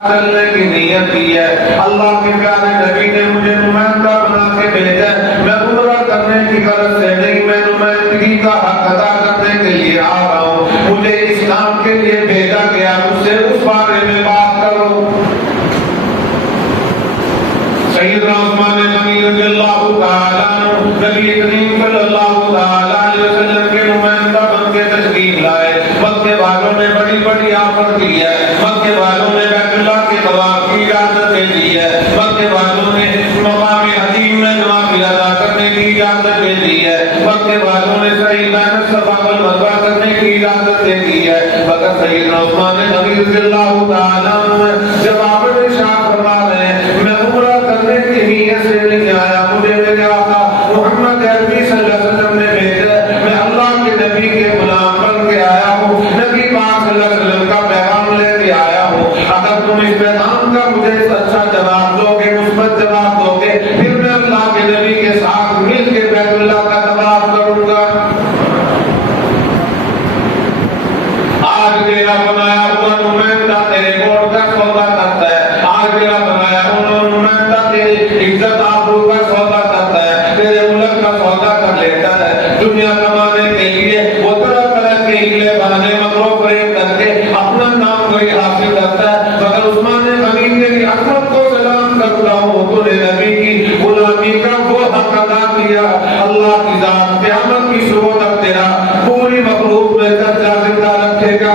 چلنے کی نیت کی ہے. اللہ کے پیارے نبی نے مجھے نمائندہ بنا کے بھیجا ہے. میں عمرہ کرنے کی غرض سے نہیں، میں نمائندگی کا حق ادا کرنے کے لیے آ رہا ہوں. مجھے اسلام کے لیے بھیجا گیا، مجھ سے اس بارے میں بات کرو. سیدنا عثمان غنی رضی اللہ تعالیٰ عنہ نبی کریم صلی اللہ تعالیٰ علیہ وسلم کے نمائندہ بن کے تشریف لائے. مکے والوں نے بڑی بڑی آفر دی ہے، مکے والوں نے بیت اللہ کے طواف کی اجازت دے دی ہے، مکے والوں نے مقام حتیم میں نوافل ادا کرنے کی اجازت دے دی ہے، مکے والوں نے صحیح بین الصفا والمروہ کرنے کی اجازت دے دی ہے. مگر سیدنا عثمان غنی رضی اللہ تعالیٰ عنہ جواب ارشاد فرما رہے ہیں، میں عمرہ کرنے کی نیت سے نہیں آیا، مجھے میرے آقا محمد عربی صلی اللہ علیہ وسلم نے بھیجا ہے. میں اللہ کے نبی کے غلام بن کے آیا ہوں، نبی پاک صلی اللہ علیہ وسلم کا پیغام لے کے آیا ہوں. اگر تم اس پیغام کا مجھے اچھا جواب دو گے، مثبت جواب دو گے، پھر میں اللہ کے نبی کے ساتھ مل کے بیت اللہ کا طواف کروں گا. آج تیرا بنایا ہوا نمائندہ تیرے کوٹ کا سودا کرتا ہے، آج تیرا بنایا ہوا نمائندہ تیری عزت آبرو کا سودا کرتا ہے، تیرے ملک کا سودا کر لیتا ہے. دنیا کمانے کے لیے وہ طرح طرح کے ہیلے بہانے مکرو فریب کر کے اپنا نام کوئی حاصل کرتا ہے. مگر عثمان غنی تیری عظمت کو سلام کرتا ہوں، تو نے نبی کی غلامی کا وہ حق ادا کیا. اللہ کی ذات قیامت کی صبح تک تیرا پوری مخلوق میں درجہ زندہ رکھے گا.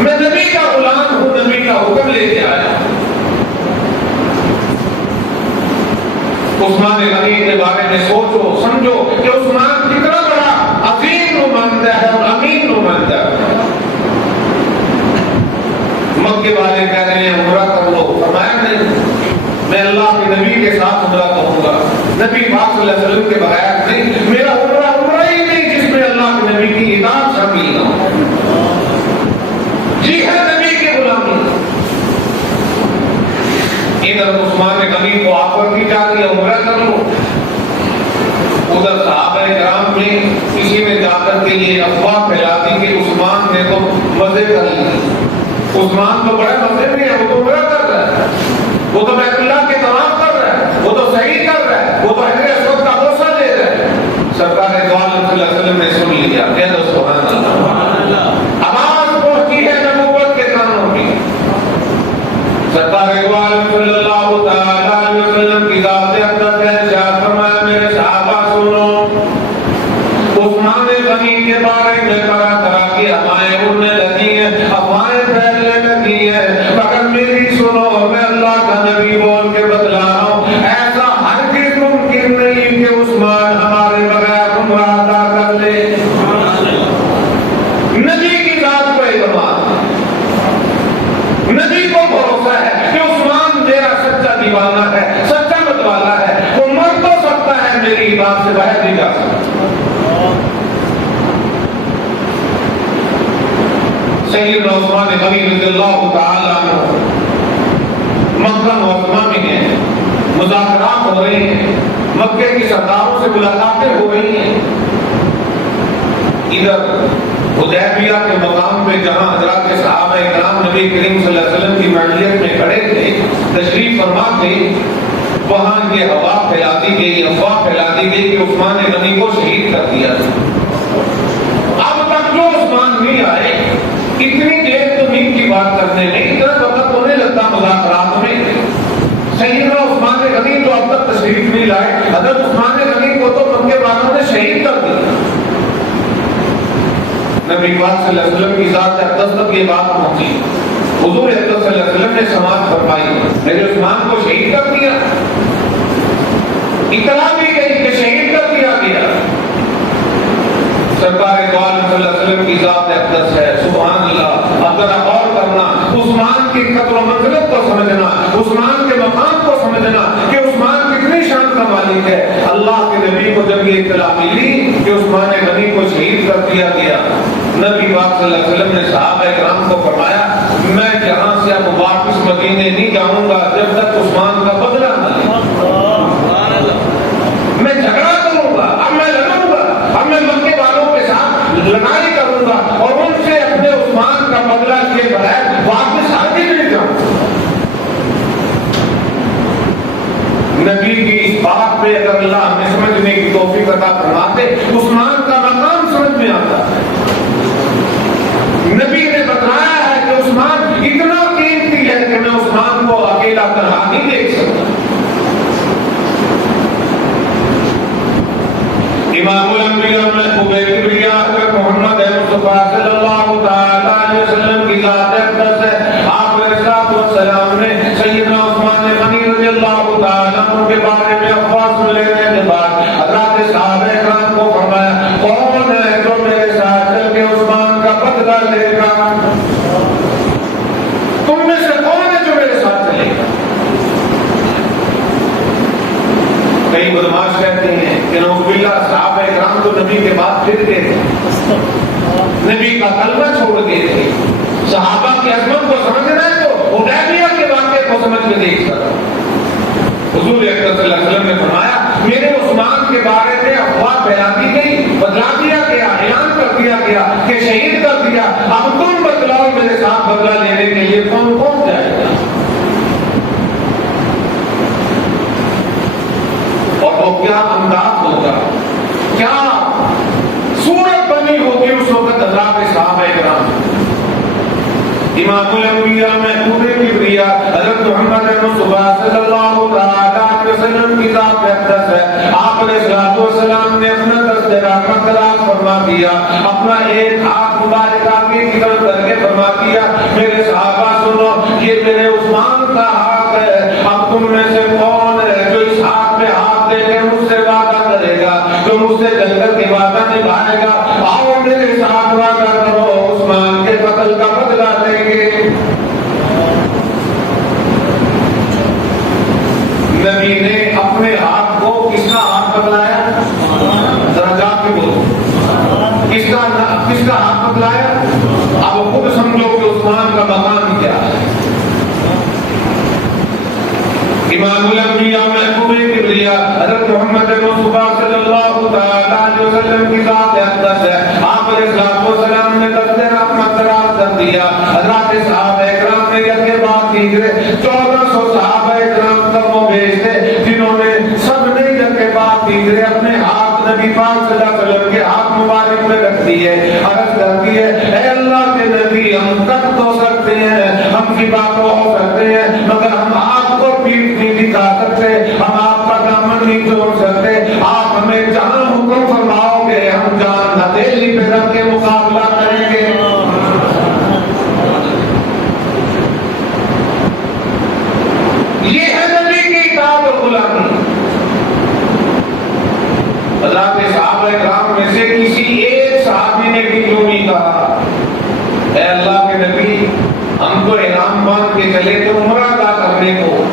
میں نبی کا غلام ہوں، نبی کا حکم لے کے آیا. عثمان غنی کے بارے میں سوچو سمجھو کہ عثمان کتنا بڑا عظیم نمائندہ ہے اور امین نمائندہ ہے. مکے والے کہہ رہے ہیں عمرہ کر لو، فرمایا نہیں، میں اللہ کے نبی کے ساتھ عمرہ کروں گا. نبی پاک صلی اللہ علیہ وسلم کے بغیر نہیں، میرا عمرہ ہی نہیں جس میں اللہ کے نبی کی اطاعت شامل نہ ہو. جی ہے نبی کی غلامی. ادھر عثمان غنی کو آفر کی جاتی ہے عمرہ کر لو، ادھر صحابہ کرام نے کسی نے جا کر کے یہ افواہ پھیلا دی کہ عثمان نے تو مزے کر لیے. عثمان تو بڑے مزے میں ہے، وہ تو عمرہ کر رہا ہے، وہ تو بیت اللہ کے طواف کر رہا ہے، وہ تو صحیح کر رہا ہے، وہ تو حجر اسود کا بوسہ دے رہا ہے. سرکار دو عالم صلی اللہ علیہ وسلم نے سن لیا. کہہ دو سبحان اللہ. آواز پہنچی ہے نبوت کے کانوں کی. سرکار دو عالم صلی اللہ تعالیٰ علیہ وسلم کی ذات اقدس ہے. ارشاد فرمایا میرے صحابہ سنو، عثمان غنی کے بارے میں طرح طرح کی افواہیں اڑنے لگی ہیں، افواہیں پھیلنے لگی ہیں، مگر میری سنو، میں اللہ کا نبی بول کے بتلا رہا ہوں، ایسا ہرگز ممکن نہیں کہ عثمان ہمارے بغیر عمرہ ادا کر لے. نبی کی ذات کو اعتماد، نبی کو بھروسہ ہے کہ عثمان میرا سچا دیوانہ ہے، سچا متوالا ہے، وہ مر تو سکتا ہے، میری بات سے باہر نہیں جا سکتا. سیدنا عثمان غنی رضی اللہ تعالیٰ عنہ مکہ معظمہ میں ہیں، مذاکرات ہو رہے ہیں، مکے کی سرداروں سے ملاقاتیں ہو رہی ہیں. ادھر حدیبیہ کے مقام پہ جہاں حضرات صحابہ کرام نبی کریم صلی اللہ علیہ وسلم کی معیت میں کھڑے تھے، تشریف فرما تھے، وہاں یہ ہوا پھیلا دی گئی، افواہ پھیلا دی گئی کہ عثمان غنی کو شہید کر دیا. اب تک جو عثمان نہیں آئے، اتنی دیر تو دین کی بات کرنے میں اتنا وقت ہونے لگتا مذاکرات میں. سیدنا عثمان غنی تو اب تک تشریف نہیں لائے، حضرت عثمان غنی کو تو مکے والوں نے شہید کر دیا. نبی پاک صلی اللہ علیہ وسلم کی ذات اقدس تک یہ بات پہنچی. حضور اکرم صلی اللہ علیہ وسلم نے سماعت فرمائی، میرے عثمان کو شہید کر دیا. اطلاع بھی گئی کہ شہید کر دیا گیا. سرکار دو عالم صلی اللہ علیہ وسلم کی ذات اقدس ہے. سبحان اللہ. اب ذرا غور کرنا، عثمان کی قدر و منزلت کو سمجھنا، عثمان کے مقام کو سمجھنا کہ عثمان کتنی شان کا مالک ہے. اللہ کے نبی کو جب یہ اطلاع ملی کہ عثمان غنی کو شہید کر دیا گیا، نبی پاک صلی اللہ علیہ وسلم نے صحابہ کرام کو فرمایا، میں جہاں سے اب واپس مدینے نہیں جاؤں گا جب تک عثمان کا بدلہ نہ لے. میں جھگڑا کروں گا، اب میں لڑوں گا، اب میں مکے والوں کے ساتھ لڑائی کروں گا اور ان سے اپنے عثمان کا بدلہ کے بغیر واپس آگے نبی کی اس بات پہ اگر اللہ ہمیں سمجھنے کی توفیق عطا فرماتے عثمان کا مقام سمجھ میں آتا ہے. نبی نے بتایا ہے کہ عثمان اتنا قیمتی ہے کہ میں عثمان کو اکیلا تنہا نہیں دیکھ سکتا. امام الانبیاء میں قبیل کبریاء حضرت محمد مصطفیٰ صلی اللہ تعالی علیہ وسلم کی ذات اقدس ہے. آپ علیہ السلام نے سیدنا عثمان غنی رضی اللہ تعالی عنہ کے بارے میں افواہ سن لینے کے بعد حضرات صحابہ کرام کو فرمایا کون ہے جو میرے ساتھ چل کے عثمان کا بدلہ لے گا؟ تم میں سے کون ہے جو میرے ساتھ چلے گا؟ کئی بدماش کہتے ہیں کہ نعوذ باللہ صحابہ کرام تو نبی کے بعد پھرتے تھے, نبی کا کلمہ چھوڑ دیے تھے. صحابہ کی عظمت کو سمجھنا ہے تو حدیبیہ کے واقعے کو سمجھ کے دیکھ سکتا. حضور اکرم صلی اللہ علیہ وسلم نے فرمایا میرے عثمان کے بارے میں افواہ پھیلا دی گئی, بتلا دیا گیا, اعلان کر دیا گیا کہ شہید کر دیا. اب تم بتلاؤ میرے ساتھ بدلہ لینے کے لیے کون کون جائے گا؟ اور وہ کیا انداز ہوگا, کیا صورت بنی ہوگی اس وقت حضرات صحابہ کرام. امام الانبیاء محمود کبریاء حضرت محمد مصطفیٰ صلی اللہ علیہ وسلم کی ذات اقدس ہے. آپ علیہ السلام نے اپنا دست رحمت دراز فرما دیا, اپنا ایک ہاتھ مبارک آگے کی طرف کر کے فرما دیا میرے صحابہ سنو یہ میرے عثمان کا ہاتھ ہے. اب تم میں سے کون ہے جو اس ہاتھ میں ہاتھ دے کے مجھ سے وعدہ کرے گا, جو مجھ سے جنگل کے وعدہ نبھائے گا؟ آؤ میرے ساتھ وعدہ کرو, عثمان کے قتل کا بدلہ لیں گے. نبی نے اپنے ہاتھ کو کس کا ہاتھ بدلایا؟ ذرا جا کے بولو, کس کا ہاتھ بدلایا؟ اب خود سمجھو کہ عثمان کا مقام کیا ہے. امام الانبیاء محبوب کبریاء حضرت محمد مصطفیٰ صلی اللہ تعالی علیہ وسلم کی ذات اقدس ہے. آپ علیہ السلام نے دست رحمت دراز کر دیا. حضرات صحابہ کرام نے یہ بات کی 1400 صحابہ کرام تک وہ بھیجتے جنہوں نے سب نے یہ بات کی اپنے ہاتھ نبی پاک صلی اللہ علیہ وسلم کے ہاتھ مبارک میں رکھ دیے, عرض کرتی ہے اے اللہ کے نبی ہم تخت ہو سکتے ہیں, ہم ذبح ہو سکتے ہیں, مگر ہم آپ کو پیٹ نہیں دکھا سکتے, ہم آپ کا دامن نہیں توڑ سکتے. آپ ہمیں جہاں حکم فرماؤ گے ہم جان ہتھیلی پہ رکھ کے مقابلہ کریں گے. یہ ہے نبی کی اطاعت اور غلامی. حضرات صحابہ کرام میں سے کسی ایک صحابی نے بھی کیوں نہیں کہا اے اللہ کے نبی ہم کو احرام باندھ کے چلے تو عمرہ ادا کرنے کو,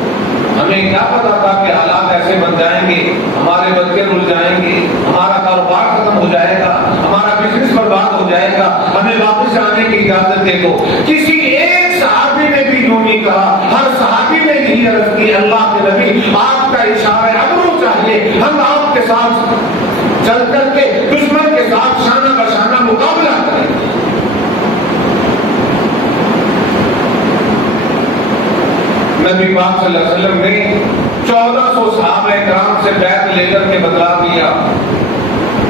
ہمیں کیا پتا تھا کہ حالات ایسے بن جائیں گے, ہمارے بچے رل جائیں گے, ہمارا کاروبار ختم ہو جائے گا, ہمارا بزنس برباد ہو جائے گا, ہمیں واپس آنے کی اجازت دے دو. کسی ایک صحابی نے بھی یوں نہیں کہا. ہر صحابی نے یہی عرض کی اللہ کے نبی آپ کا اشارہ ابرو چاہیے, ہم آپ کے ساتھ چل کر کے دشمن کے ساتھ شانہ بشانہ مقابلہ کریں. نبی پاک صلی اللہ علیہ وسلم نے 1400 صحابہ کرام سے بیعت لے کر کے بدلا دیا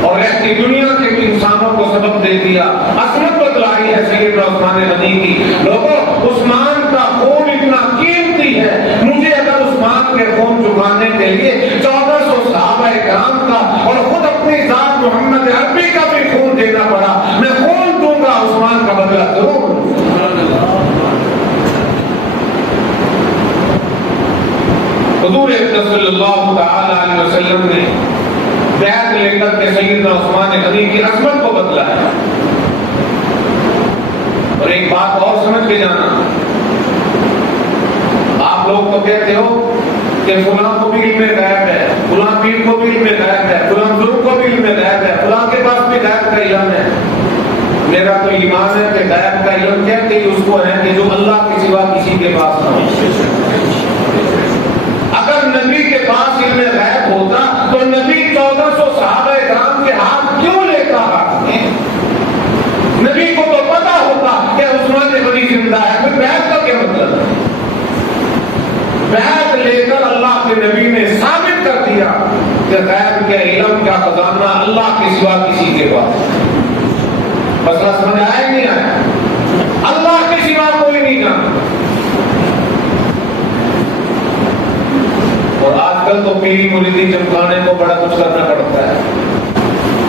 اور ایسی دنیا کے انسانوں کو سبق دے دیا. عظمت بدلائی ہے سیدنا عثمان غنی کی. لوگوں عثمان کا خون اتنا قیمتی ہے, مجھے اگر عثمان کے خون چکانے کے لیے 1400 صحابہ کرام کا اور خود اپنی ذات محمد عربی کا بھی خون دینا پڑا, میں خون دوں گا, عثمان کا بدلہ ضرور. حضور صلی اللہ تعالی علیہ وسلم نے بیعت لے کر کے سیدنا عثمان غنی کی عظمت کو بدلا ہے. اور ایک بات اور سمجھ کے جانا, آپ لوگ تو کہتے ہو کہ فلاں کو بھی علم غیب ہے, فلاں پیر کو بھی علم غیب ہے, فلاں بزرگ کو بھی علم غیب ہے, فلاں کے پاس بھی غیب کا علم ہے. میرا تو ایمان ہے کہ غیب کا علم کہتے ہی اس کو ہے کہ جو اللہ کے سوا کسی کے پاس نہ ہو. اگر نبی کے پاس علم غیب ہوتا تو نبی 1400 صحابہ کرام کے ہاتھ کیوں لیتا ہاتھ میں؟ نبی کو تو پتا ہوتا کہ عثمان غنی زندہ ہے, بیعت کا کیا مطلب ہے؟ بیعت لے کر اللہ کے نبی نے کہ غیب کے علم کا خزانہ اللہ کے سوا کسی کے پاس. مسئلہ سمجھ آیا نہیں آیا؟ اللہ کے سوا کوئی نہیں جانتا. اور آج کل تو پیری مریدی چمکانے کو بڑا کچھ کرنا پڑتا ہے.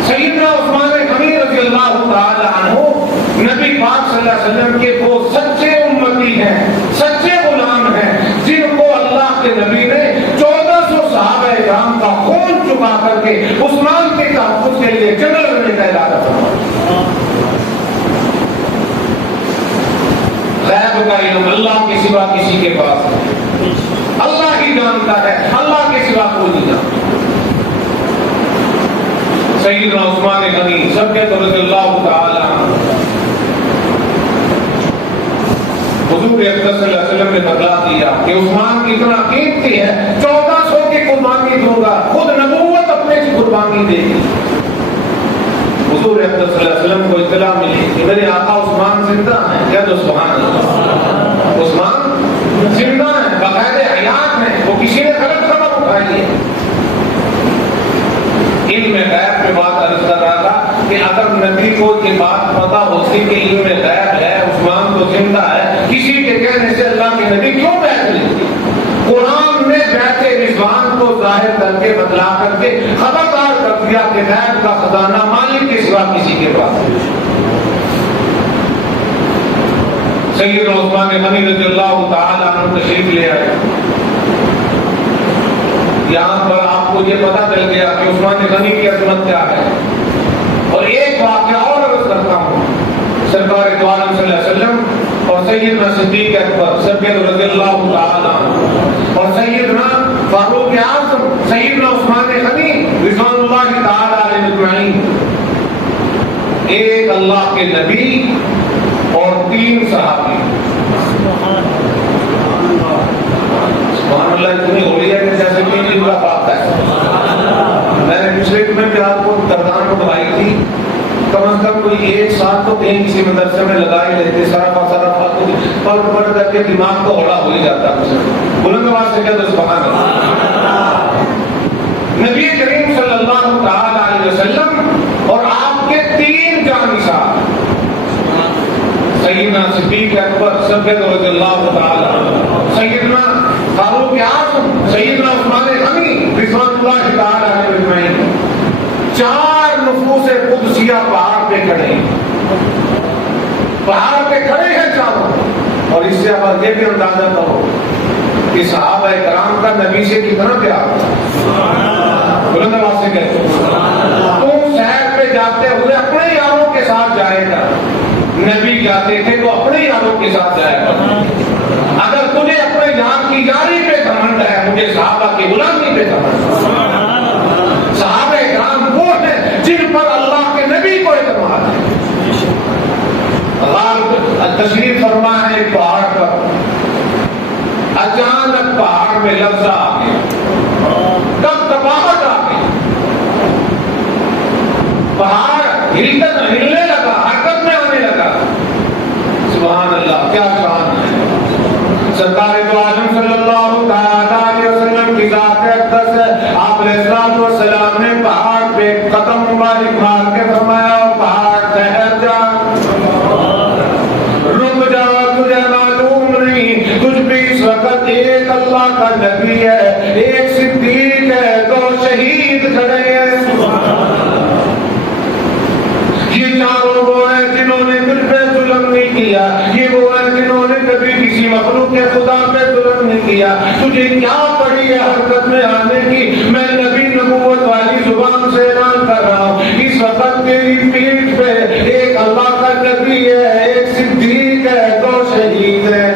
سیدنا عثمان غنی رضی اللہ تعالی عنہ نبی پاک صلی اللہ علیہ وسلم کے وہ سچے امتی ہیں, سچے غلام ہیں, جن کو اللہ کے نبی نے 1400 صحابہ کرام کا خون چکا کر کے عثمان کے تحفظ کے لیے جنگل لڑنے کا ارادہ فرمایا. غیب کا علم اللہ کے سوا کسی کے پاس نہیں, اللہ ہی جانتا ہے, اللہ کے سوا کوئی نہیں جانتا. سیدنا عثمان غنی سب کے رضی اللہ تعالی عنہ حضور اکرم صلی اللہ علیہ وسلم نے بتلا دیا کہ عثمان کتنا قیمتی ہے, 1400 کی قربانی دوں گا, خود نبوت اپنے سے قربانی دے گی. حضور اکرم صلی اللہ علیہ وسلم کو اطلاع ملی کہ میرے آقا عثمان زندہ ہیں. کیا تو سبحان اللہ, عثمان زندہ ہیں, باقاعدہ حیات ہیں, وہ کسی نے غلط خبر اٹھائی ہے. علم غیب میں بات عرض کر رہا تھا کہ اگر نبی کو یہ بات پتا ہوتی کہ علم غیب ہے, عثمان تو زندہ ہے, کسی کے کہنے سے اللہ کے نبی کیوں بیعت لیتے؟ قرآن نے بیعت رضوان کو ظاہر کر کے بتلا کر کے خبردار کر دیا کہ غیب کا خزانہ مالک کے سوا کسی کے پاس نہیں. سیدنا عثمان غنی رضی اللہ تعالی عنہ تشریف لے آئے. یہاں پر آپ کو یہ پتا چل گیا کہ عثمان غنی کی عظمت کیا ہے. اور ایک واقعہ اور عرض کرتا ہوں, سرکار دو عالم صلی اللہ علیہ وسلم اور سیدنا صدیق اکبر صدیق رضی اللہ تعالی عنہ اور سیدنا فاروق اعظم سیدنا عثمان غنی رضوان اللہ تعالی علیہ اجمعین, ایک اللہ کے نبی اور 3 صحابی. سبحان اللہ, اتنی ہولی ہے کہ جیسے 3 دن کا پاتا ہے. میں نے پچھلے دن میں آپ کو دردان کو بتائی تھی, کم از کم کوئی 1 سال تو کہیں کسی مدرسے میں لگا ہی لیتے, سارا پاس پڑھ پڑھ کر کے دماغ کو ہوڑا ہو ہی جاتا ہے. بلند آواز سے کہہ دو سبحان اللہ. نبی کریم صلی اللہ تعالی علیہ وسلم اور آپ کے 3 جانشین سیدنا صدیق اکبر صدیق رضی اللہ تعالی عنہ, سیدنا فاروق اعظم, سیدنا عثمان غنی رضوان اللہ تعالی علیہ اجمعین, 4 نفوس قدسیہ پہاڑ پہ کھڑے ہیں. پہاڑ پہ کھڑے ہیں چاروں. اور اس سے آپ یہ بھی اندازہ کرو کہ صحابہ کرام کا نبی سے کتنا پیار تھا. بلند آواز سے کہتے تم سیر پہ جاتے ہوئے اپنے یاروں کے ساتھ جائے گا, نبی جاتے تھے تو اپنے یاروں کے ساتھ جائے گا. اگر تجھے اپنے یار کی یاری پہ گھمنڈ ہے, مجھے صحابہ کی غلامی پہ گھمنڈ ہے. صحابہ کرام وہ ہیں جن پر اللہ کے نبی کو اعتماد ہے. تشریف فرما ہے ایک پہاڑ پر, اچانک پہاڑ میں لفظہ آ گیا, تباہٹ آ گئی, پہاڑ ہلنے لگا, حرکت میں آنے لگا. سبحان اللہ, کیا شان ہے. سرکار دو عالم صلی اللہ تعالی علیہ وسلم کی ذات اقدس ہے. آپ علیہ الصلوۃ والسلام نے پہاڑ پہ قدم مبارک مار کے فرمایا, پہاڑ ٹھہر جا, رک جا, تجھے معلوم نہیں تجھ بھی اس وقت ایک اللہ کا نبی ہے, ایک صدیق ہے, 2 شہید کھڑے ہیں. یہ چاروں وہ ہیں جنہوں نے مجھ پہ ظلم نہیں کیا, یہ وہ ہیں جنہوں نے کبھی کسی مخلوق کے خدا پہ ظلم نہیں کیا. تجھے کیا پڑی ہے حرکت میں آنے کی؟ میں نبی نبوت والی زبان سے اعلان کر رہا ہوں, اس وقت تیری پیٹھ پہ ایک اللہ کا نبی ہے, ایک صدیق ہے, 2 شہید ہیں.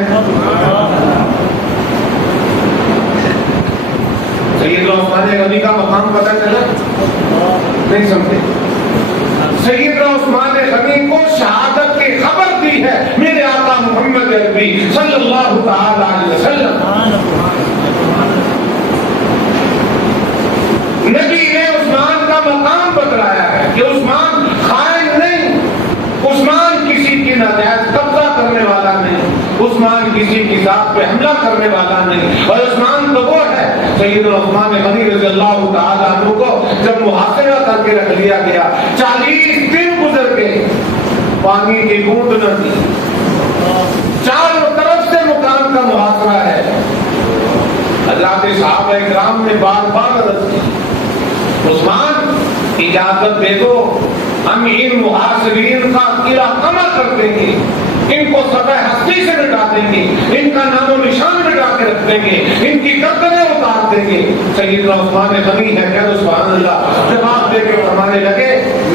سیدنا عثمان غنی کا مقام پتہ چلا نہیں سمجھے. سیدنا عثمان غنی کو شہادت کی خبر دی ہے میرے آقا محمد عربی صلی اللہ تعالی علیہ وسلم. نبی نے عثمان کا مقام بتلایا ہے کہ عثمان خائن نہیں, عثمان کسی کی ناجائز قبضہ کرنے والا نہیں, عثمان کسی کی ذات پہ حملہ کرنے والا نہیں, اور عثمان تو وہ ہے سیدنا عثمان غنی رضی اللہ تعالیٰ عنہ کو جب محاصرہ کر کے رکھ لیا گیا، 40 دن گزر گئے، پانی کی بوند نہ تھی، چاروں طرف سے مکان کا محاصرہ ہے۔ حضرات صحابہ کرام نے بار بار عرض کی، عثمان اجازت دے دو، ہم ان محاصرین کا قلعہ کما کر دیں گے، ان کو سطح ہستی سے مٹا دیں گے، ان کا نام و نشان مٹا کے رکھ دیں گے، ان کی گردنیں اتار دیں گے۔ سیدنا عثمان غنی ہے کہ سبحان اللہ جواب دے کے فرمانے لگے،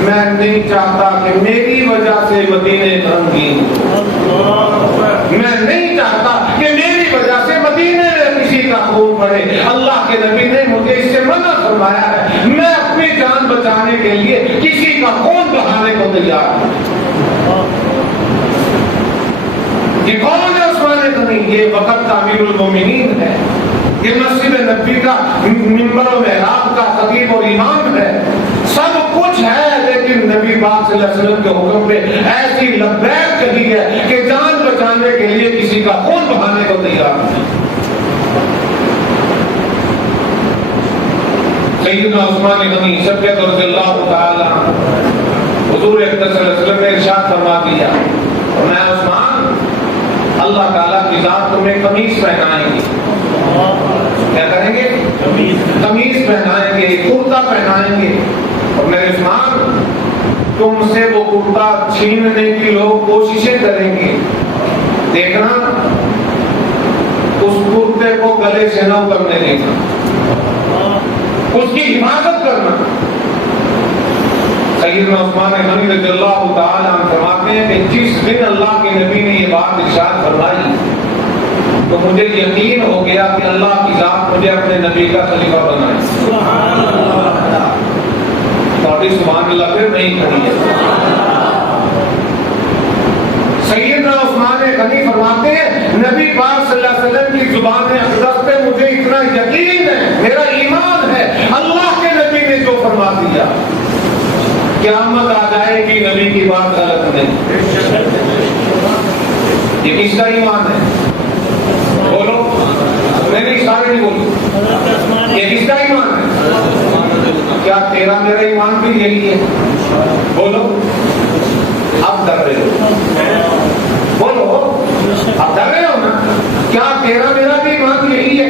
میں نہیں چاہتا کہ میری وجہ سے مدینے غمگین ہو، میں نہیں چاہتا کہ میری وجہ سے مدینے میں کسی کا خون پڑے۔ اللہ کے نبی نے مجھے اس سے منع فرمایا ہے، میں اپنی جان بچانے کے لیے کسی کا خون بہانے کو تیار ہوں۔ یہ کون ہے عثمان غنی؟ یہ وقت امیر المومنین ہے، یہ مسجد نبی کا منبر و محراب کا خطیب اور امام ہے، سب کچھ ہے، لیکن نبی پاک صلی اللہ علیہ وسلم کے حکم پہ ایسی لبیک کہی ہے کہ جان بچانے کے لیے کسی کا خون بہانے کو تیار نہیں۔ سیدنا عثمان غنی شبیت رضی اللہ تعالی حضور اقدس صلی اللہ علیہ وسلم نے ارشاد فرما دیا، اور میں عثمان اللہ تعالیٰ کی ذات تمہیں قمیص پہنائیں گے، کیا کریں گے؟ قمیص پہنائیں گے، کرتا پہنائیں گے، اور میرے عثمان تم سے وہ کرتا چھیننے کی لوگ کوششیں کریں گے، دیکھنا اس کرتے کو گلے سے نہ کرنے دینا، اس کی حفاظت کرنا۔ سیدنا عثمان غنی رضی اللہ تعالیٰ عنہ فرماتے ہیں کہ جس دن اللہ کے نبی نے یہ بات ارشاد فرمائی تو مجھے یقین ہو گیا کہ اللہ کی ذات مجھے اپنے نبی کا خلیفہ بنائے۔ سبحان اللہ پھر نہیں کھڑی ہے۔ سیدنا عثمان غنی فرماتے ہیں نبی پاک صلی اللہ علیہ وسلم کی زبان اقدس پہ مجھے اتنا یقین ہے، میرا ایمان ہے، اللہ کے نبی نے جو فرما دیا قیامت آ جائے گی نبی کی بات غلط نہیں۔ یہ کس کا ایمان ہے؟ بولو، نہیں سارے نہیں بولو، یہ کس کا ایمان ہے؟ کیا تیرا میرا ایمان بھی یہی ہے؟ بولو، اب ڈر رہے ہو، بولو اب ڈر رہے ہو نا؟ کیا تیرا میرا بھی ایمان یہی ہے؟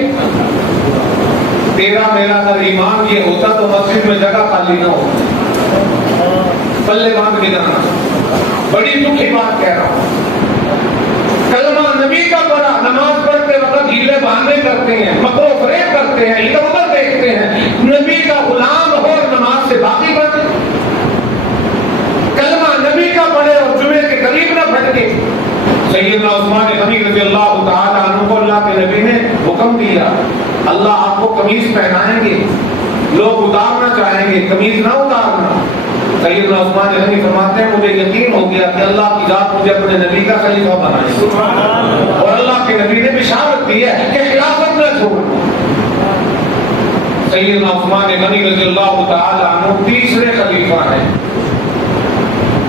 تیرا میرا اگر ایمان یہ ہوتا تو مسجد میں جگہ خالی نہ ہوتی، پلے باندھ کے جانا۔ بڑی دکھی بات کہہ رہا ہوں، کلمہ نبی کا پڑھا، نماز پڑھتے وقت ہیلے بہانے کرتے ہیں، مکر و فریب کرتے ہیں، ادھر ادھر دیکھتے ہیں، نبی کا غلام ہو اور نماز سے باقی بنے، کلمہ نبی کا پڑھے اور جمعے کے قریب نہ بھٹکے۔ سیدنا عثمان غنی رضی اللہ تعالیٰ عنہ کو اللہ کے نبی نے حکم دیا، اللہ آپ کو قمیص پہنائیں گے، لوگ اتارنا چاہیں گے، قمیص نہ اتارنا۔ سیدنا عثمان غنی فرماتے ہیں مجھے یقین ہو گیا کہ اللہ کی ذات مجھے اپنے نبی کا خلیفہ بنائے، اور اللہ کے نبی نے بشارت دی ہے کہ خلافت نہ چھوڑنا۔ سیدنا عثمان غنی رضی اللہ تعالی عنہ تیسرے خلیفہ ہیں،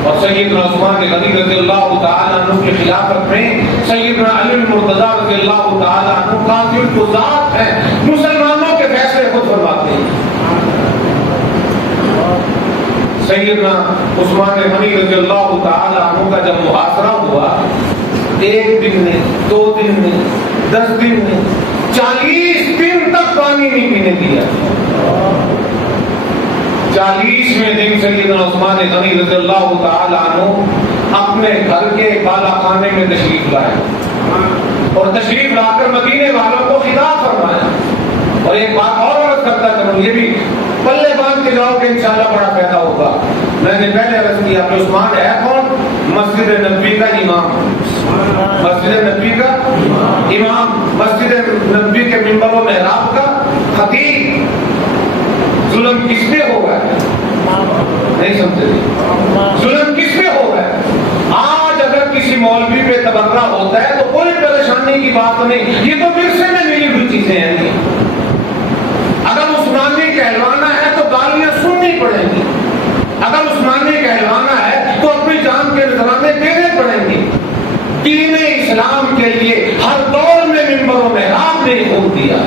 اور سیدنا عثمان غنی رضی اللہ تعالی عنہ کی خلافت میں سیدنا علی المرتضیٰ رضی اللہ تعالی عنہ قاضی القضات ہیں، مسلمانوں کے فیصلے خود فرماتے ہیں۔ سیدنا عثمان غنی رضی اللہ تعالی عنہ کا جب محاصرہ ہوا، 1 دن نہیں، 2 دن نہیں، 10 دن نہیں، 40 دن تک پانی نہیں پینے دیا۔ 40ویں دن سیدنا عثمان غنی رضی اللہ تعالی عنہ اپنے گھر کے بالا خانے میں تشریف لائے، اور تشریف لا کر مدینے والوں کو خطاب فرمایا۔ اور ایک بات اور عرض کرتا چلوں، یہ بھی پلے باندھ کے جاؤ کہ انشاءاللہ بڑا پیدا ہوگا۔ میں نے پہلے عرض کیا کہ عثمان ہے کون؟ مسجد نبی کا امام، مسجد نبی کا امام، مسجد نبی کے منبر و محراب کا خطیب۔ ظلم کس پہ ہو گیا؟ نہیں سمجھے؟ ظلم کس پہ ہو گیا؟ آج اگر کسی مولوی پہ تبرہ ہوتا ہے تو کوئی پریشانی کی بات نہیں، یہ تو ورثے میں ملی ہوئی چیزیں ہیں۔ اگر عثمانی کہلوانا ہے تو گالیاں سننی پڑیں گی، اگر عثمانی کہلوانا ہے تو اپنی جان کے نذرانے دینے پڑیں گے۔ دین اسلام کے لیے ہر دور میں منبر و محراب نے حکم دیا،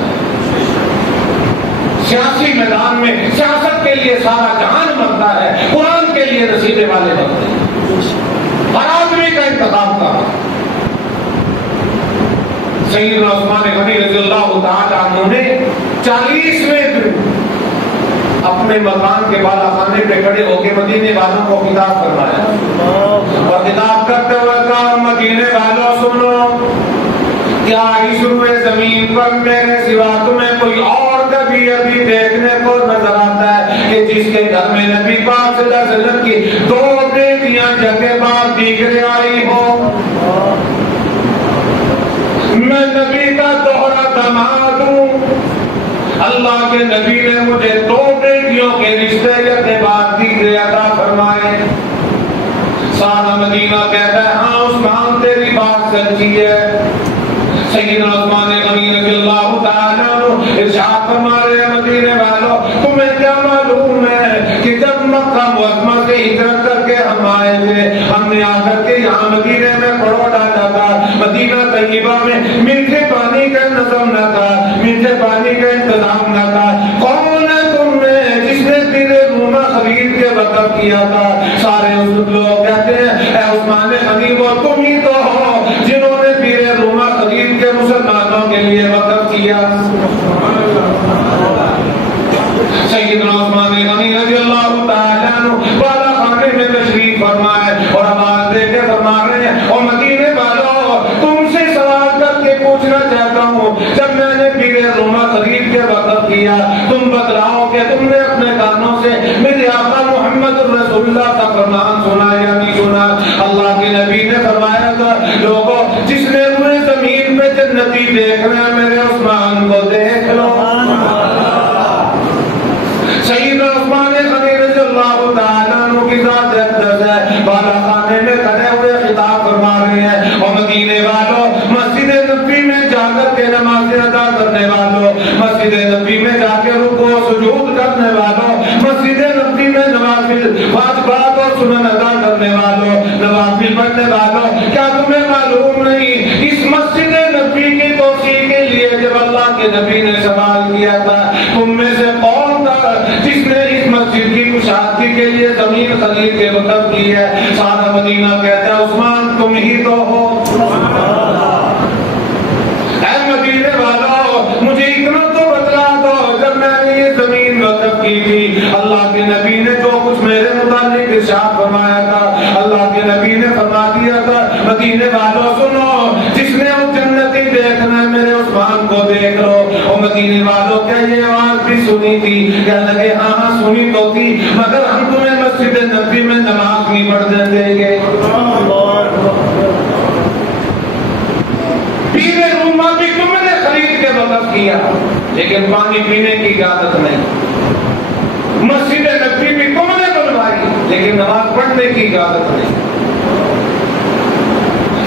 سیاسی میدان میں سیاست کے لیے سارا جہان مرتا ہے، قرآن کے لیے نصیبے والے مرتے ہیں، ہر آدمی کا انتخاب تھا۔ سیدنا عثمان غنی رضی اللہ تعالی عنہ نے 40ویں دن اپنے مکان کے بالا خانے پہ کھڑے ہو کے مدینے والوں کو خطاب فرمایا، اور خطاب کرتے ہوئے کہا مدینے والوں سنو، کیا اس روئے زمین پر میرے سوا تمہیں کوئی اور کبھی ابھی دیکھنے کو نظر آتا ہے کہ جس کے گھر میں نبی پاک صلی اللہ علیہ وسلم کی 2 بیٹیاں جگہ بعد دیگرے آئی ہو؟ میں نبی کا دوہرا داماد ہوں، اللہ کے نبی نے مجھے 2 بیٹیوں کے رشتے کے بعد دیگرے عطا فرمائے۔ سارا مدینہ کہتا ہے ہاں عثمان تیری بات سچی ہے۔ سیدنا عثمان غنی رضی اللہ تعالیٰ عنہ ارشاد فرما رہے ہیں مدینے والوں تمہیں کیا معلوم ہے کہ جب مکہ معظمہ سے ہجرت کر کے ہم آئے تھے، ہم نے آ کر کے یہاں مدینے میں پڑو ڈالا تھا، مدینہ طیبہ میں میٹھے پانی کا نظم نہ تھا، میٹھے پانی کا انتظام نہ تھا۔ کون ہے تم میں جس نے تیرے روما خرید کے وقف کیا تھا؟ سارے لوگ کہتے ہیں اے عثمان غنی وہ تم ہی تو ہو جنہوں نے تیرے روما خرید کے مسلمانوں کے لیے وقف کیا۔ سیدنا عثمان غنی رضی اللہ تعالیٰ عنہ بالا خانے میں تشریف فرمائے اور آواز دے کے فرما رہے ہیں اور مدینے والوں تم سے سوال کر کے پوچھنا چاہتا ہوں، جب میں نے پیر روما خرید کے وقف کیا تم بتلاؤ کہ تم نے اپنے کانوں سے میرے آقا محمد رسول اللہ کا فرمان سنا یا نہیں سنا؟ اللہ کے نبی نے فرمایا تھا لوگوں جس نے روئے زمین پہ جنتی دیکھنا میرے عثمان کو دیکھ لو۔ سیدنا عثمان غنی رضی اللہ تعالیٰ عنہ کی ذات اقدس ہے، بالا خانے میں کھڑے ہوئے خطاب فرما رہے ہیں اور مدینے والوں مسجد نبوی میں جا کر کے نمازیں ادا کرنے والوں، مسجد نبوی میں جا کے رکوع و سجود کرنے والوں، مسجد نبوی میں نوافل واجبات اور سنن ادا کرنے والوں، نوافل پڑھنے والوں، کیا تمہیں معلوم نہیں اس مسجد نبوی کی توسیع کے لیے جب اللہ کے نبی نے سوال کیا تھا تم میں سے کون تھا جس نے اس مسجد کی کشادگی کے لیے زمین خرید کے وقف کی ہے؟ سارا مدینہ کہتا ہے عثمان تم ہی تو ہو۔ اے مدینے والوں مجھے اتنا تو بتلا دو، جب میں نے یہ زمین وقف کی تھی اللہ کے نبی نے جو کچھ میرے متعلق ارشاد فرمایا تھا، اللہ کے نبی نے فرما دیا تھا مدینے والوں سنو جس نے وہ جنتی دیکھنا ہے میرے عثمان کو دیکھ لو۔ اور مدینے والوں کیا یہ آواز بھی سنی تھی؟ کہنے لگے ہاں ہاں سنی تو تھی مگر ہم تمہیں مسجد نبوی میں نماز نہیں پڑھنے دیں گے۔ پینے روما بھی تم نے خرید کے وقف کیا لیکن پانی پینے کی اجازت نہیں، مسجد نبوی بھی تم نے بنوائی لیکن نماز پڑھنے کی اجازت نہیں۔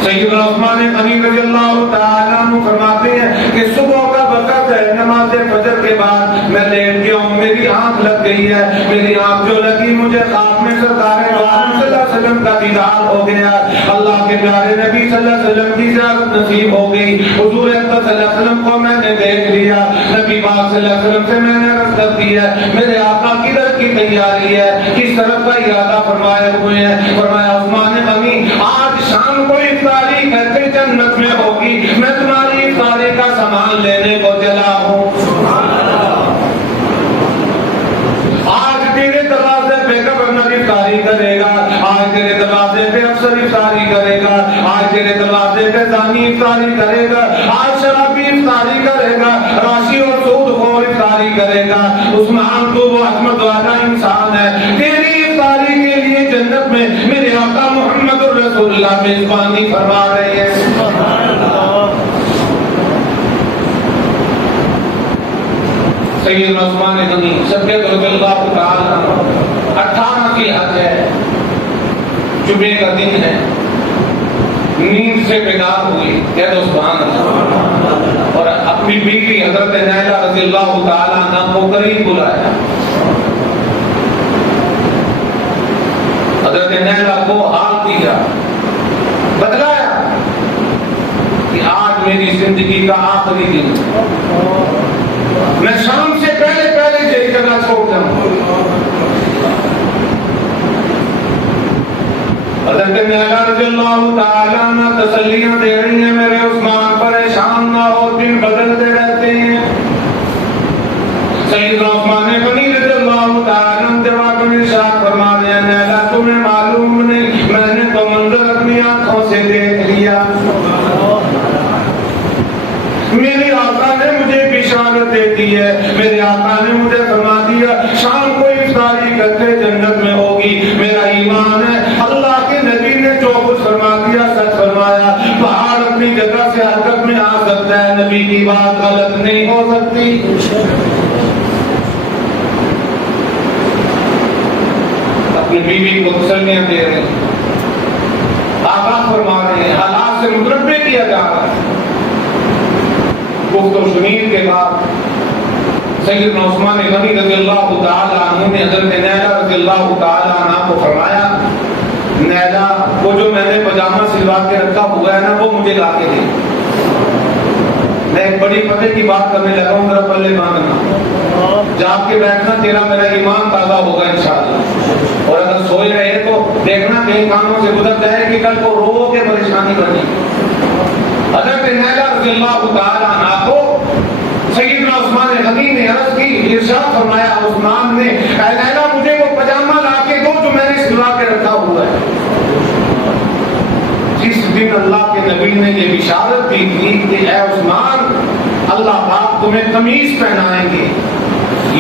سیدنا عثمان غنی رضی اللہ تعالیٰ عنہ فرماتے ہیں کہ صبح کا وقت ہے، نماز فجر کے بعد میں لیٹ گیا ہوں، میری آنکھ لگ گئی ہے، میری آنکھ جو لگی مجھے خواب میں سرکار عالم صلی اللہ علیہ وسلم کا دیدار ہو گیا، اللہ کے پیارے نبی صلی اللہ علیہ وسلم کی زیارت نصیب ہو گئی، حضور اکرم صلی اللہ علیہ وسلم کو میں نے دیکھ لیا، نبی پاک صلی اللہ علیہ وسلم سے میں نے عرض کر دی ہے میرے آقا کدھر کی تیاری ہے، کس طرف کا ارادہ فرمائے ہوئے ہیں؟ فرمایا عثمان غنی آج شام کو افطاری کہتے جنت میں ہوگی، میں تمہاری افطاری کا سامان لینے کو چلا ہوں۔ آج تیرے دروازے پہ گورنر افطاری کرے گا، آج تیرے دروازے پہ افسر افطاری کرے گا، آج تیرے دروازے پہ دانی افطاری کرے گا، آج شرابی افطاری کرے گا، راشی اور سود خور افطاری کرے گا۔ عثمان تو وہ عظمت والا انسان ہے، تیری افطاری کے لیے جنت میں میرے آقا محمد رسول اللہ میزبانی فرما رہے ہیں۔ سیدنا عثمان غنی صدیق رضی اللہ تعالی عنہ 18 کی حد ہے، جمعے کا دن ہے، نیند سے بیدار ہوئی کہ عثمان اور اپنی بیوی حضرت نیلہ رضی اللہ تعالی عنہ کو قریب بلایا، حضرت نیلہ کو حال دیا، بتلایا کہ آج میری زندگی کا آخری دن، میں شام سے پہلے اللہ تعالیٰ عنہ تسلیاں دے رہی ہیں میرے عثمان پریشان نہ ہو، دن بدلتے رہتے ہیں. سیدنا عثمان غنی رضی اللہ تعالیٰ عنہ جواب میں ارشاد فرما دیا نیلا تمہیں معلوم نہیں میں نے تو منظر اپنی آنکھوں سے دیکھ لیا. میرے آقا نے مجھے بشارت دے دی ہے، میرے آقا نے مجھے فرما دیا شام کو افطاری اکٹھے جنت میں ہوگی. میرا ایمان ہے اللہ کے نبی نے جو کچھ فرما دیا سچ فرمایا. پہاڑ اپنی جگہ سے حرکت میں آ سکتا ہے، نبی کی بات غلط نہیں ہو سکتی. اپنی بیوی کو تسلیاں دے رہے ہیں، آگاہ فرما رہے ہیں، حالات سے متنبع کیا جا رہا ہے. گفت و شنید کے بعد سیدنا عثمان غنی رضی اللہ تعالی عنہ نے حضرت نیلا رضی اللہ تعالی عنہ کو فرمایا نیلا وہ جو میں نے پجامہ سلوا کے رکھا ہوا ہے نا وہ مجھے لا کے دے. میں ایک بڑی پتے کی بات کرنے لگا ہوں، ذرا پلے باندھنا، جاگ کے بیٹھنا، تیرا میرا ایمان تازہ ہوگا انشاءاللہ. اور اگر سوئے رہے تو دیکھنا کئی کاموں سے گزر جائے کہ کل کو رو کے پریشانی بنی. حضرت نیلا رضی اللہ تعالی عنہ کو سیدنا عثمان غنی نے عرض کی، ارشاد فرمایا عثمان نے اے نیلا مجھے وہ پجامہ لا کے دو جو میں نے سلوا کے رکھا ہوا ہے. جس دن اللہ کے نبی نے یہ بشارت دی تھی کہ اے عثمان اللہ پاک تمہیں قمیص پہنائیں گے،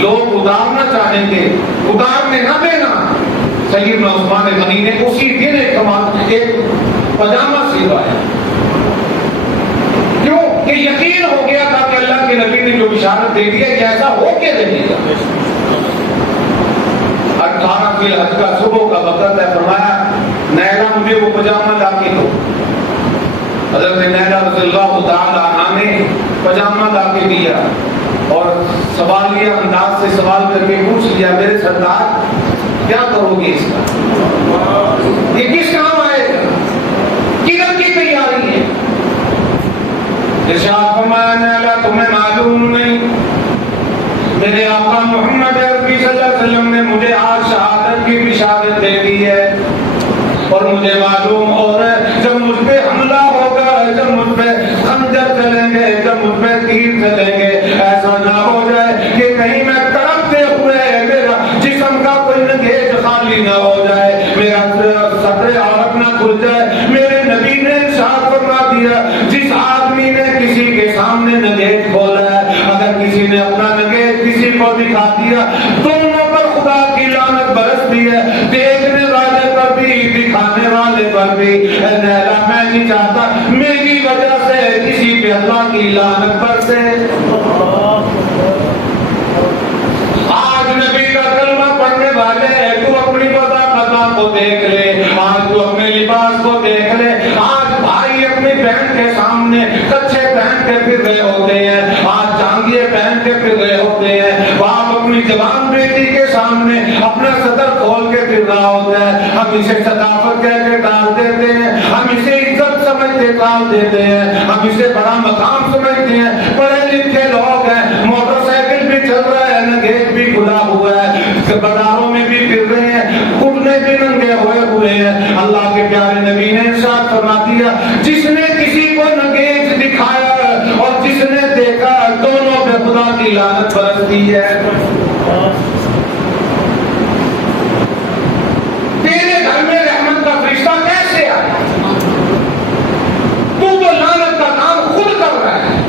لوگ اتارنا چاہیں گے، اتارنے نہ دینا. سیدنا عثمان غنی نے اسی دن ایک پجامہ سلوایا. کیوں کہ یقین ہو گیا تھا کہ اللہ کے نبی نے جو بشارت دے دی ہے کہ ایسا ہو کے رہے گا. 18 ذی الحج کا صبح کا وقت ہے، فرمایا نیلا مجھے وہ پجامہ لا کے دو. حضرت نیلا رضی اللہ تعالی عنہ نے پجامہ لا کے دیا اور سوالیہ انداز سے سوال کر کے پوچھ لیا میرے سردار کیا کرو گے اس کا، یہ کس کام آئے گا، کدھر کی تیاری ہے. ارشاد فرمایا نیلا تمہیں معلوم نہیں میرے آقا محمد عربی صلی اللہ علیہ وسلم نے مجھے آج شہادت کی بشارت دے دی ہے اور مجھے معلوم اور جب مجھ پہ حملہ ہوگا، جب مجھ پہ خنجر چلیں گے، جب مجھ پہ تیر چلیں گے، ایسا نہ ہو جائے کہ کہیں میں تڑپتے ہوئے میرا جسم کا کوئی نگیج خالی نہ ہو جائے، میرا صدر عورت نہ کھل جائے. میرے نبی نے ارشاد فرما دیا جس آدمی نے کسی کے سامنے نگیج کھولا ہے، اگر کسی نے اپنا نگیج کسی کو دکھا دیا دونوں پر خدا کی لعنت برستی ہے، دیکھنے والے پر بھی دکھانے والے پر بھی. نیلا میں نہیں چاہتا میری وجہ سے کسی پہ اللہ کی لعنت برسے. آج نبی کا کلمہ پڑھنے والے تو اپنی پتا کو دیکھ لے، آج تو اپنے لباس کو دیکھ لے. آج بھائی اپنی بہن کے سامنے کچھے پہن کے پھر رہے ہوتے ہیں، آج جانگیے پہن کے پھر رہے ہوتے ہیں. باپ اپنی جوان بیٹی کے سامنے اپنا صدر کھول کے پھر رہا ہوتا ہے. ہم اسے صداقت کہہ کے ڈال دیتے ہیں، ہم اسے عزت سمجھ کے ڈال دیتے ہیں، ہم اسے بڑا مقام سمجھتے ہیں. پڑھے لکھے لوگ ہیں، موٹر سائیکل بھی چل رہا ہے، نگیج بھی کھلا ہوا ہے، بازاروں میں بھی پھر رہے ہیں، گھٹنے بھی ننگے ہوئے ہیں. اللہ کے پیارے نبی نے ارشاد فرما دیا جس نے کسی کو نگیج دکھایا اور جس نے دیکھا دونوں پہ خدا کی لعنت برستی ہے. تیرے گھر میں رحمت کا فرشتہ کیسے آیا؟ تو لعنت کا کام خود کر رہا ہے.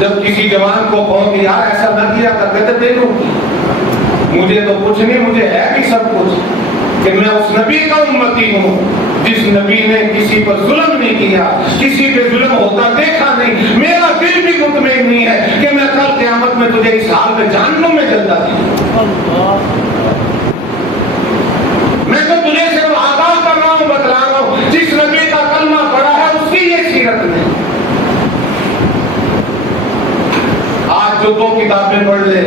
جب کسی جوان کو کہو کہ یار ایسا نہ کیا کرتے تو دیکھو مجھے تو کچھ نہیں، مجھے ہے بھی سب کچھ کہ میں اس نبی کا امتی ہوں جس نبی نے کسی پر ظلم نہیں کیا، کسی پہ ظلم ہوتا دیکھا نہیں. میرا دل بھی مطمئن نہیں ہے کہ میں کل قیامت میں تجھے اس حال میں جہنم میں جلتا دوں. میں تو تجھے صرف آگاہ کر رہا ہوں، بتلا رہا ہوں جس نبی کا کلمہ پڑھا ہے اس کی یہ سیرت نہیں. آج جو 2 کتابیں پڑھ لے،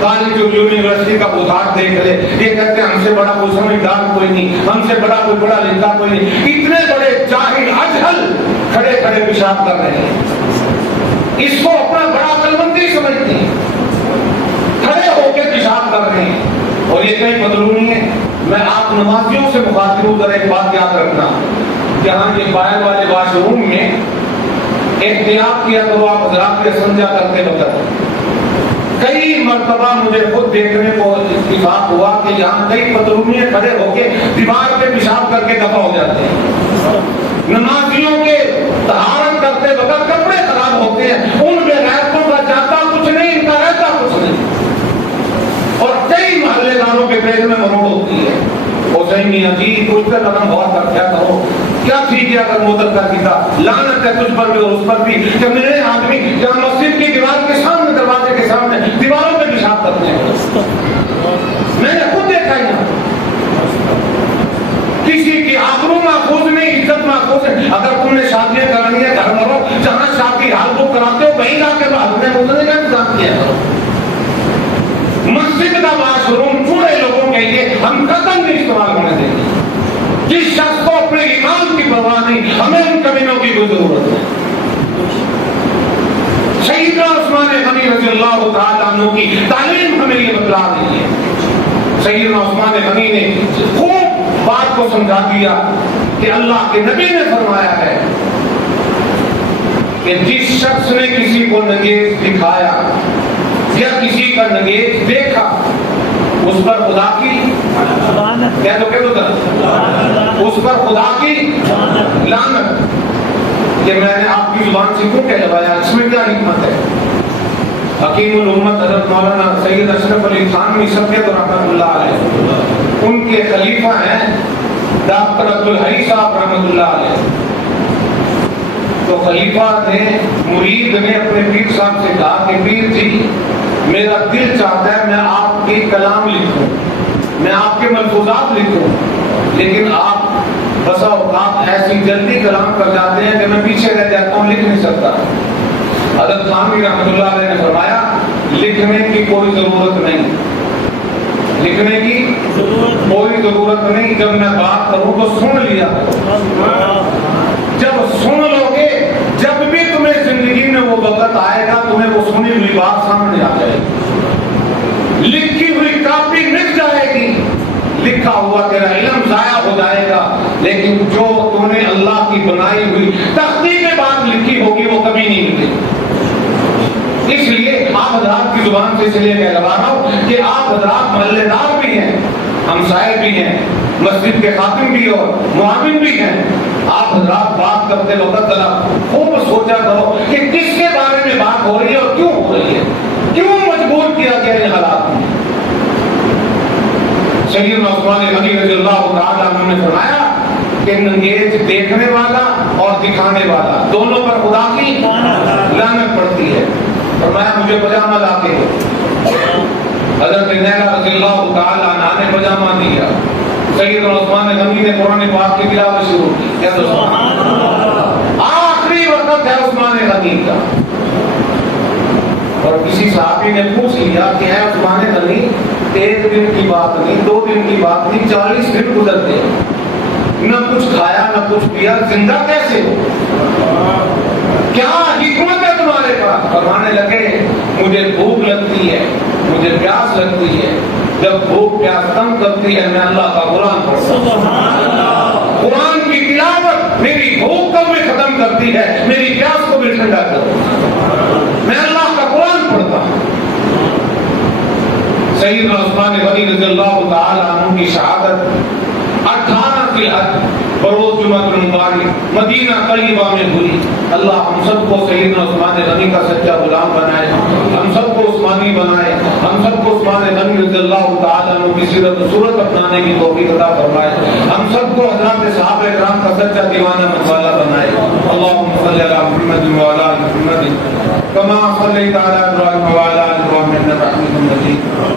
کالج اور یونیورسٹی کا بخار دیکھ لے، یہ کہتے ہیں ہم سے بڑا کوئی سمجھدار کوئی نہیں، ہم سے بڑا کوئی پڑھا لکھا کوئی نہیں. اتنے بڑے جاہل اجہل کھڑے کھڑے پیشاب کر رہے ہیں، اس کو اپنا بڑا عقلمندی سمجھتے ہیں، کھڑے ہو کے پیشاب کر رہے ہیں. اور یہ کہیں بدلونی ہے. میں آپ آپ نمازیوں سے مخاطب ہو کر ایک بات یاد رکھنا، جہاں یہ باہر والے واش روم میں احتیاط کیا کرو آپ حضرات کے سمجھا کرتے وقت۔ کئی مرتبہ مجھے خود دیکھنے کو اتفاق ہوا کہ یہاں کئی پتلونیاں کھڑے ہو کے دیوار پہ پیشاب کر کے دفع ہو جاتے ہیں۔ نمازیوں کے طہارت کرتے وقت کپڑے خراب ہوتے ہیں، ان بے غیرتوں کا جاتا کچھ نہیں، ان کا رہتا کچھ نہیں، اور کئی محلے داروں کے پیٹ میں مروڑ ہوتی ہے۔ حسین میاں جی کچھ پہ نرم ہوا کر کیا کرو، کیا ٹھیک ہے اگر مدر کر دیتا، لعنت ہے تجھ پر بھی اور اس پر بھی کہ میرے آدمی جہاں مسجد کی دیوار کے سامنے، دروازے کے سامنے دیواروں پہ پیشاب کرتے ہیں۔ میں نے خود دیکھا یہاں کسی کی آبرو محفوظ نہیں، عزت محفوظ ہے۔ اگر تم نے شادیاں کرانی ہے گھر میں رہو، جہاں شادی حال کو کراتے ہو وہیں جا کے بعد میں گزرنے کا انتظام کیا کرو۔ مسجد کا واش روم پورے لوگوں کے لیے ہم قدم نہیں استعمال ہونے دیں گے۔ جس شخص کو اپنے ایمان کی پرواہ نہیں، ہمیں ان کمینوں کی کوئی ضرورت ہے۔ سیدنا عثمان غنی رضی اللہ تعالیٰ عنہ کی تعلیم ہمیں یہ بتلا رہی ہے۔ سیدنا عثمان غنی نے خوب بات کو سمجھا دیا کہ اللہ کے نبی نے فرمایا ہے کہ جس شخص نے کسی کو نگیز دکھایا یا کسی کا نگیز دیکھا اس پر خدا کی کیا تو اس پر خدا کی لعنت۔ کہ میں نے آپ کی زبان سے کیوں کہلوایا، اس میں کیا حکمت ہے؟ حکیم الامت حضرت مولانا سید اشرف علی تھانوی سید رحمۃ اللہ علیہ، ان کے خلیفہ ہیں ڈاکٹر عبدالحی صاحب رحمۃ اللہ علیہ۔ تو خلیفہ نے مرید نے اپنے پیر صاحب سے کہا کہ پیر جی میرا دل چاہتا ہے میں آپ کی کلام لکھوں، میں آپ کے ملفوظات لکھوں، لیکن آپ بسا اوقات ایسی جلدی کلام کر جاتے ہیں کہ میں پیچھے رہ جاتا ہوں، لکھ نہیں سکتا۔ حضرت تھانوی رحمۃ اللہ علیہ نے فرمایا لکھنے کی کوئی ضرورت نہیں، لکھنے کی کوئی ضرورت نہیں، جب میں بات کروں تو سن لیا، جب سن لو گے جب بھی تمہیں زندگی میں وہ وقت آئے گا تمہیں وہ سنی ہوئی بات سامنے آ جائے گی، لکھی ہوئی کاپی مٹ جائے گی، لکھا ہوا تیرا علم ضائع ہو جائے گا، لیکن جو تو نے اللہ کی بنائی ہوئی تختی میں بات لکھی ہوگی وہ کبھی نہیں ملے۔ اس لیے آپ حضرات کی زبان سے اس لیے کہلوا رہا ہوں کہ آپ حضرات محلے دار بھی ہیں، ہمسائے بھی ہیں، مسجد کے خاتم بھی اور معاون بھی ہیں۔ آپ حضرات بات کرتے وقت ذرا خوب سوچا کرو کہ کس کے بارے میں بات ہو رہی ہے اور کیوں ہو رہی ہے، کیوں مجبور کیا گیا ان حالات میں۔ سیدنا عثمان غنی رضی اللہ تعالیٰ عنہ نے فرمایا کہ نگیز دیکھنے والا اور دکھانے والا دونوں پر خدا کی لعنت پڑتی ہے۔ فرمایا مجھے پجامہ لا کے حضرت نیلہ رضی اللہ تعالیٰ عنہ نے پجامہ دیا، سیدنا عثمان غنی نے قرآن پاک کی تلاوت شروع کی۔ آخری وقت ہے عثمان غنی کا، اور کسی صحابی نے پوچھ لیا کہ اے عثمان غنی ایک دن کی بات نہیں، 2 دن کی بات نہیں، 40 دن گزرتے نہ کچھ کھایا نہ کچھ پیا، زندہ کیسے ہو؟ کیا حکمت ہے تمہارے پاس؟ فرمانے لگے مجھے بھوک لگتی ہے، مجھے پیاس لگتی ہے، جب بھوک پیاس کم کرتی ہے میں اللہ کا قرآن پڑھتا ہوں، قرآن کی تلاوت میری بھوک کو بھی ختم کرتی ہے، میری پیاس کو بھی ٹھنڈا کرتی ہے، میں اللہ کا قرآن پڑھتا ہوں۔ سیدنا عثمان غنی رضی اللہ تعالیٰ عنہ کی شہادت 18 ذی الحج بروز جمعہ المبارک مدینہ طیبہ میں ہوئی۔ اللہ ہم سب کو سیدنا عثمان غنی کا سچا غلام بنائے، ہم سب کو عثمانی بنائے، ہم سب کو عثمان غنی رضی اللہ تعالیٰ عنہ کی سیرت و صورت اپنانے کی توفیق عطا فرمائے، ہم سب کو حضرات صحابہ کرام کا سچا دیوانہ مطالعہ بنائے۔ اللہم صلی علی محمد وعلی آل محمد کما صلیت علی ابراہیم وعلی آل ابراہیم انک حمید مجید۔